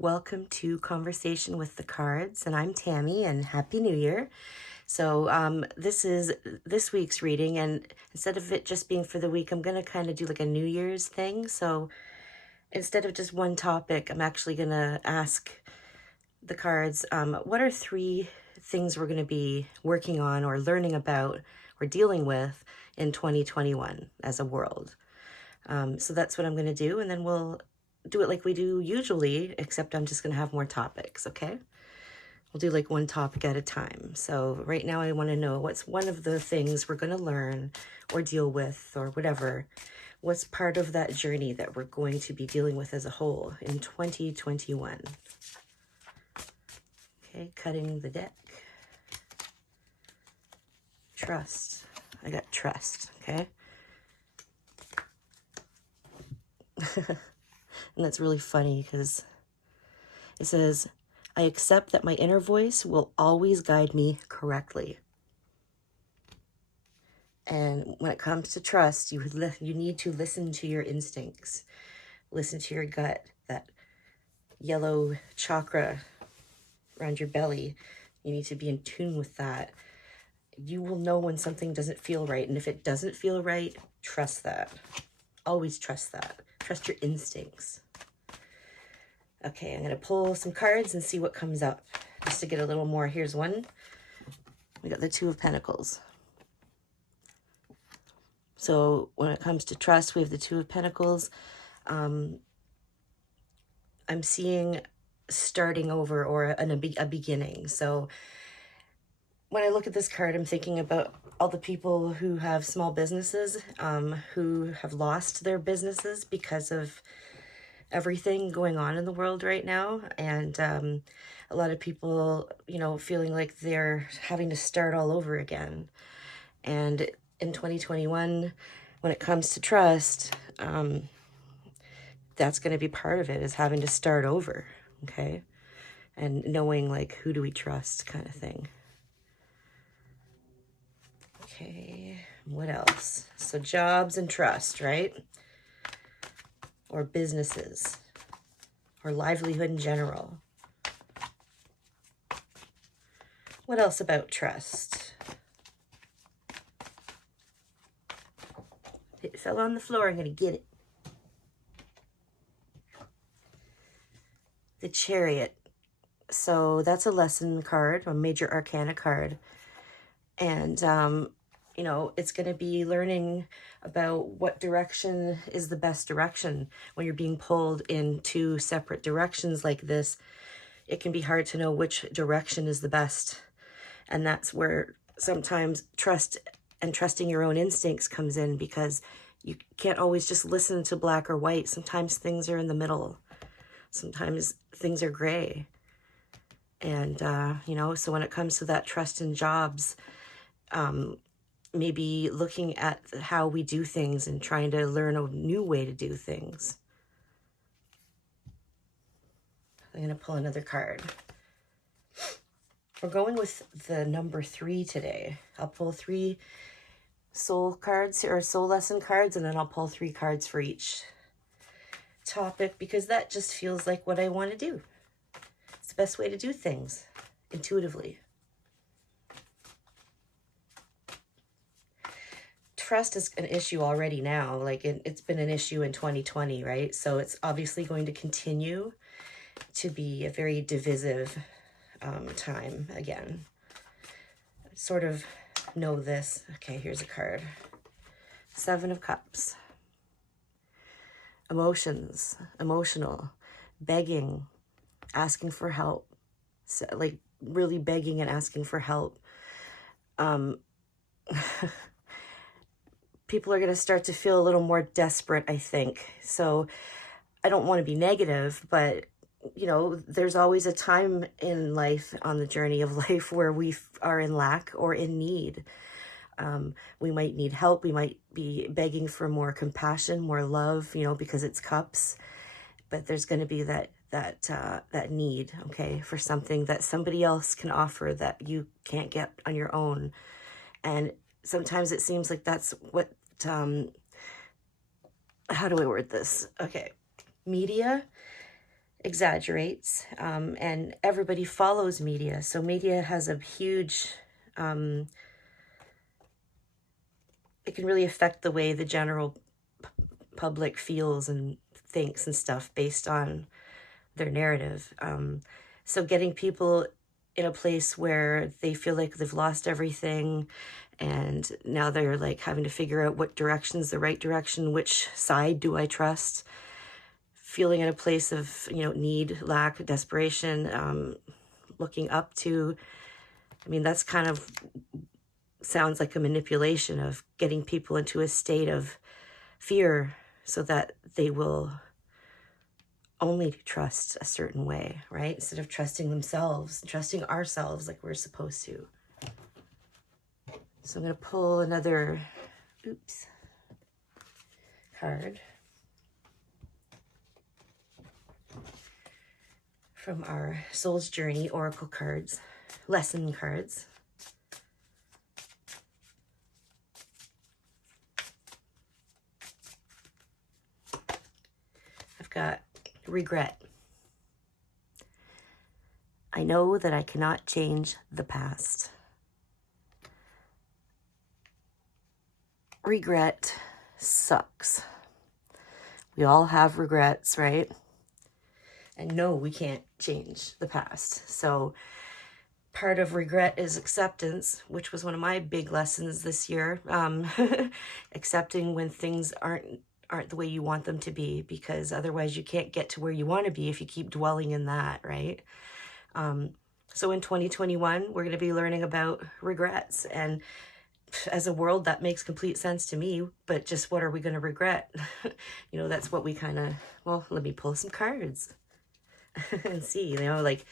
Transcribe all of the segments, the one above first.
Welcome to Conversation with the Cards, and I'm Tammy, and Happy New Year. So this is this week's reading, and instead of it just being for the week, I'm going to kind of do like a New Year's thing. So instead of just one topic, I'm actually going to ask the cards, what are 3 things we're going to be working on or learning about or dealing with in 2021 as a world? So that's what I'm going to do, and then we'll do it like we do usually, except I'm just going to have more topics, okay? We'll do like one topic at a time. So right now I want to know what's one of the things we're going to learn or deal with or whatever. What's part of that journey that we're going to be dealing with as a whole in 2021? Okay, cutting the deck. Trust. I got trust, okay? And that's really funny because it says, I accept that my inner voice will always guide me correctly. And when it comes to trust, you need to listen to your instincts. Listen to your gut, that yellow chakra around your belly. You need to be in tune with that. You will know when something doesn't feel right. And if it doesn't feel right, trust that. Always trust that. Trust your instincts. Okay, I'm going to pull some cards and see what comes up. Just to get a little more. Here's one. We got the 2 of Pentacles. So when it comes to trust, we have the 2 of Pentacles. I'm seeing starting over or a beginning. So when I look at this card, I'm thinking about all the people who have small businesses, who have lost their businesses because of everything going on in the world right now. And a lot of people, feeling like they're having to start all over again. And in 2021, when it comes to trust, that's going to be part of it, is having to start over, okay? And knowing, like, who do we trust kind of thing. Okay, what else? So jobs and trust, right? Or businesses, or livelihood in general. What else about trust? It fell on the floor, I'm going to get it. The Chariot. So that's a lesson card, a major arcana card. And, it's going to be learning about what direction is the best direction. When you're being pulled in 2 separate directions like this, it can be hard to know which direction is the best. And that's where sometimes trust and trusting your own instincts comes in, because you can't always just listen to black or white. Sometimes things are in the middle. Sometimes things are gray. And, so when it comes to that trust in jobs, maybe looking at how we do things and trying to learn a new way to do things. I'm going to pull another card. We're going with the number 3 today. I'll pull 3 soul cards or soul lesson cards, and then I'll pull 3 cards for each topic, because that just feels like what I want to do. It's the best way to do things intuitively. Trust is an issue already now. Like it's been an issue in 2020, right? So it's obviously going to continue to be a very divisive time again. Sort of know this. Okay, here's a card. 7 of Cups. Emotions, emotional, begging, asking for help. So, like really begging and asking for help. People are going to start to feel a little more desperate, I think. So I don't want to be negative, but, there's always a time in life, on the journey of life, where we are in lack or in need. We might need help. We might be begging for more compassion, more love, because it's cups. But there's going to be that need, okay, for something that somebody else can offer that you can't get on your own. And sometimes it seems like that's what, how do I word this? Okay, media exaggerates, and everybody follows media. So media has a huge, it can really affect the way the general public feels and thinks and stuff based on their narrative. So getting people in a place where they feel like they've lost everything, and now they're like having to figure out what direction's the right direction, which side do I trust, feeling in a place of, need, lack, desperation, looking up to, I mean, that's kind of sounds like a manipulation of getting people into a state of fear so that they will only trust a certain way, right? Instead of trusting themselves, trusting ourselves like we're supposed to. So I'm going to pull another, card from our Soul's Journey Oracle cards, lesson cards. I've got regret. I know that I cannot change the past. Regret sucks. We all have regrets, right? And no, we can't change the past. So part of regret is acceptance, which was one of my big lessons this year. Accepting when things aren't the way you want them to be, because otherwise you can't get to where you want to be if you keep dwelling in that, right? So in 2021, we're going to be learning about regrets, and as a world that makes complete sense to me, but just what are we going to regret? That's what we kind of, well, let me pull some cards and see, like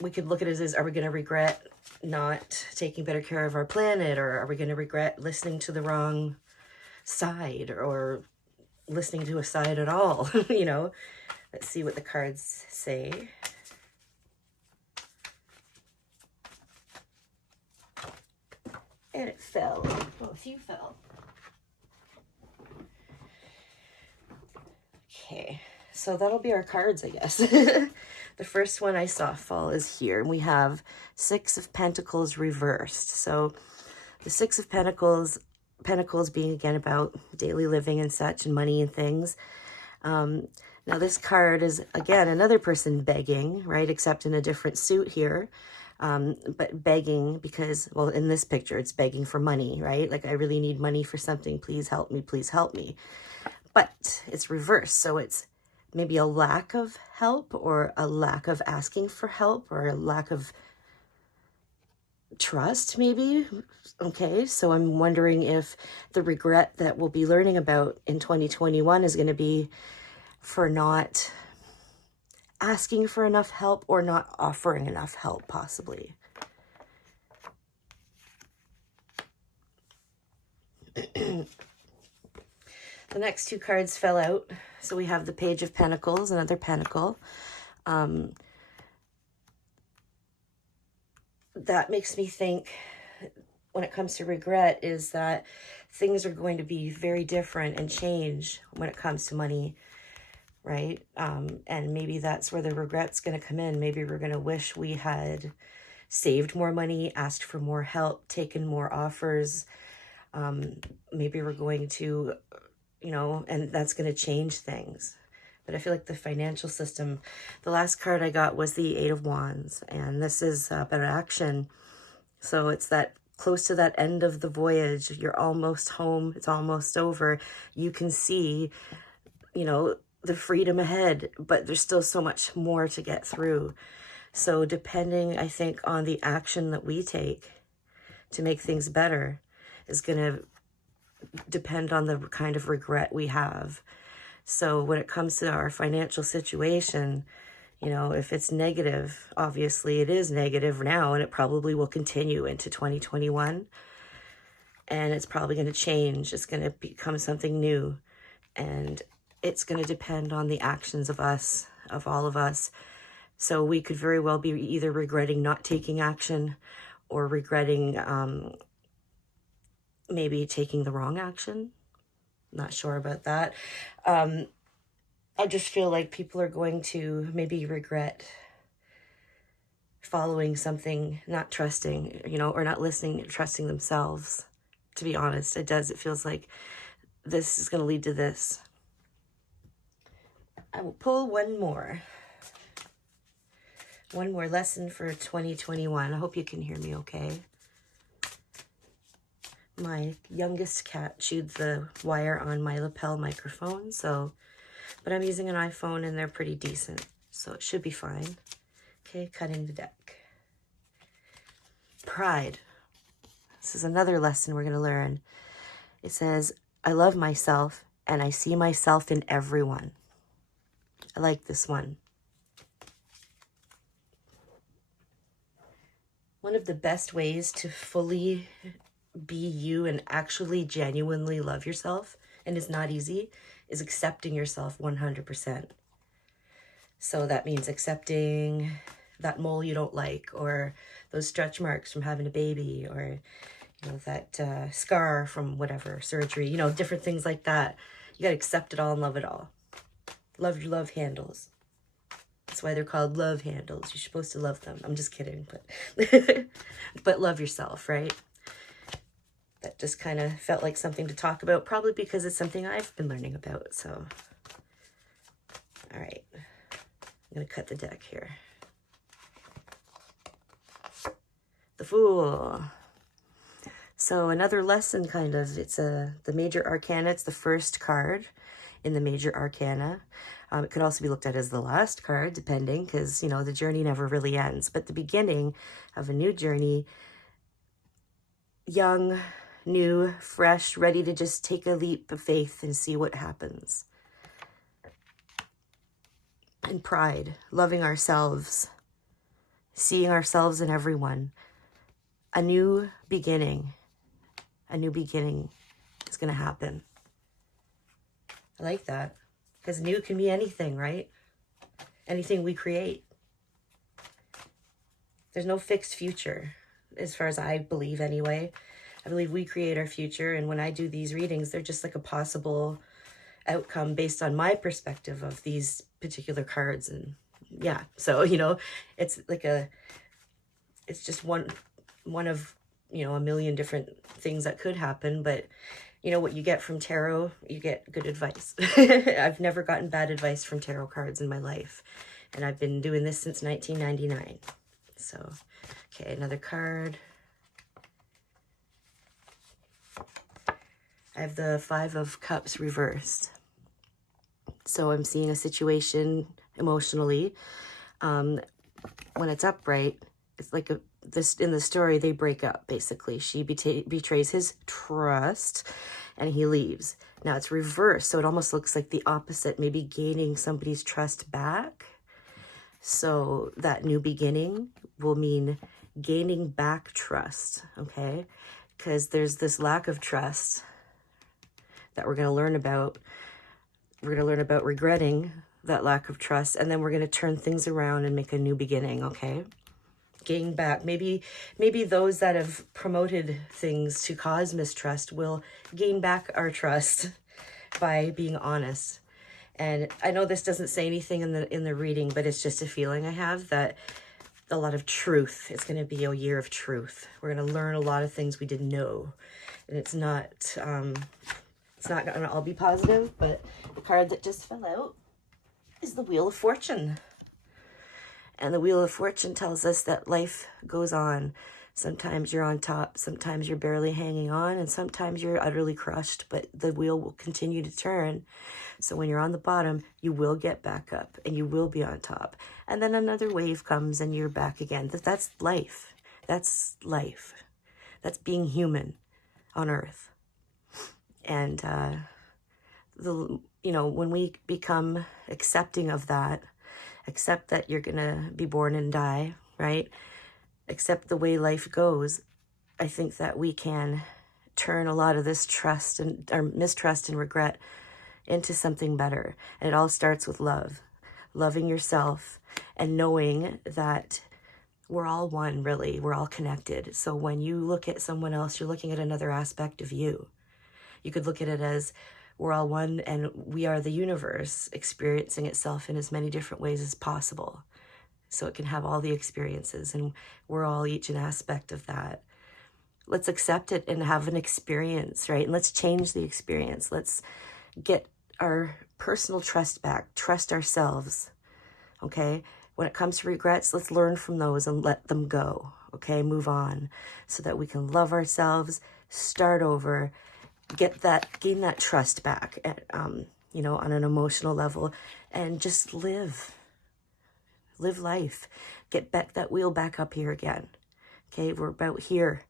we could look at it as, are we going to regret not taking better care of our planet, or are we going to regret listening to the wrong side, or listening to a side at all? Let's see what the cards say. And it fell. Well, a few fell. Okay, so that'll be our cards, I guess. The first one I saw fall is here, and we have Six of Pentacles reversed. So the Six of Pentacles being again about daily living and such, and money and things. Now this card is again another person begging, right? Except in a different suit here. But begging because, well, in this picture, it's begging for money, right? Like, I really need money for something. Please help me. Please help me. But it's reversed. So it's maybe a lack of help, or a lack of asking for help, or a lack of trust, maybe. Okay, so I'm wondering if the regret that we'll be learning about in 2021 is going to be for not asking for enough help, or not offering enough help, possibly. The next two cards fell out. So we have the Page of Pentacles, another pentacle. That makes me think, when it comes to regret, is that things are going to be very different and change when it comes to money, right? And maybe that's where the regret's going to come in. Maybe we're going to wish we had saved more money, asked for more help, taken more offers. Maybe we're going to, and that's going to change things. But I feel like the financial system, the last card I got was the Eight of Wands, and this is about action. So it's that close to that end of the voyage. You're almost home. It's almost over. You can see, the freedom ahead, but there's still so much more to get through. So depending, I think, on the action that we take to make things better is going to depend on the kind of regret we have. So when it comes to our financial situation, if it's negative, obviously it is negative now, and it probably will continue into 2021. And it's probably going to change. It's going to become something new. And it's going to depend on the actions of us, of all of us. So we could very well be either regretting not taking action, or regretting maybe taking the wrong action. Not sure about that. I just feel like people are going to maybe regret following something, not trusting, you know, or not listening, trusting themselves. To be honest, it does. It feels like this is going to lead to this. I will pull one more. One more lesson for 2021. I hope you can hear me okay. My youngest cat chewed the wire on my lapel microphone, but I'm using an iPhone and they're pretty decent, so it should be fine. Okay, cutting the deck. Pride. This is another lesson we're going to learn. It says, I love myself and I see myself in everyone. I like this one. One of the best ways to fully be you and actually genuinely love yourself, and it's not easy, is accepting yourself 100%. So that means accepting that mole you don't like, or those stretch marks from having a baby, or that scar from whatever surgery, different things like that. You got to accept it all and love it all. Love your love handles. That's why they're called love handles. You're supposed to love them. I'm just kidding, but but love yourself, right? That just kind of felt like something to talk about, probably because it's something I've been learning about. So, all right, I'm gonna cut the deck here. The Fool. So another lesson, kind of. It's the Major Arcana. It's the first card in the Major Arcana. It could also be looked at as the last card, depending, because, the journey never really ends. But the beginning of a new journey, young, new, fresh, ready to just take a leap of faith and see what happens. And pride, loving ourselves, seeing ourselves in everyone. A new beginning. A new beginning is going to happen. I like that. Because new can be anything, right? Anything we create. There's no fixed future, as far as I believe anyway. I believe we create our future, and when I do these readings, they're just like a possible outcome based on my perspective of these particular cards. And yeah, so, it's like it's just one of, a million different things that could happen, but what you get from tarot, you get good advice. I've never gotten bad advice from tarot cards in my life. And I've been doing this since 1999. So, okay, another card. I have the Five of Cups reversed. So I'm seeing a situation emotionally. When it's upright, it's like this in the story, they break up, basically. She betrays his trust and he leaves. Now it's reversed, so it almost looks like the opposite, maybe gaining somebody's trust back. So that new beginning will mean gaining back trust, okay? Because there's this lack of trust that we're going to learn about. We're going to learn about regretting that lack of trust, and then we're going to turn things around and make a new beginning, okay? Gain back. Maybe those that have promoted things to cause mistrust will gain back our trust by being honest. And I know this doesn't say anything in the reading, but it's just a feeling I have that a lot of truth. It's going to be a year of truth. We're going to learn a lot of things we didn't know, and it's not going to all be positive. But the card that just fell out is the Wheel of Fortune. And the Wheel of Fortune tells us that life goes on. Sometimes you're on top, sometimes you're barely hanging on, and sometimes you're utterly crushed, but the wheel will continue to turn. So when you're on the bottom, you will get back up and you will be on top. And then another wave comes and you're back again. That's life. That's life. That's being human on Earth. And when we become accepting of that, accept that you're going to be born and die, right? Accept the way life goes. I think that we can turn a lot of this trust or mistrust and regret into something better. And it all starts with love. Loving yourself and knowing that we're all one, really. We're all connected. So when you look at someone else, you're looking at another aspect of you. You could look at it as we're all one, and we are the universe experiencing itself in as many different ways as possible. So it can have all the experiences, and we're all each an aspect of that. Let's accept it and have an experience, right? And let's change the experience. Let's get our personal trust back, trust ourselves, okay? When it comes to regrets, let's learn from those and let them go, okay? Move on so that we can love ourselves, start over, gain that trust back, you know, on an emotional level, and just live life. Get back that wheel back up here again, okay? We're about here,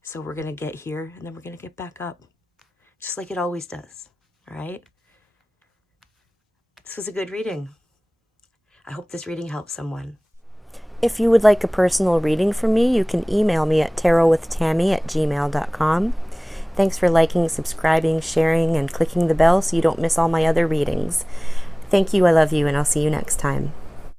so we're going to get here, and then we're going to get back up, just like it always does, all right? This was a good reading. I hope this reading helps someone. If you would like a personal reading from me, you can email me at tarotwithtammy@gmail.com. Thanks for liking, subscribing, sharing, and clicking the bell so you don't miss all my other readings. Thank you, I love you, and I'll see you next time.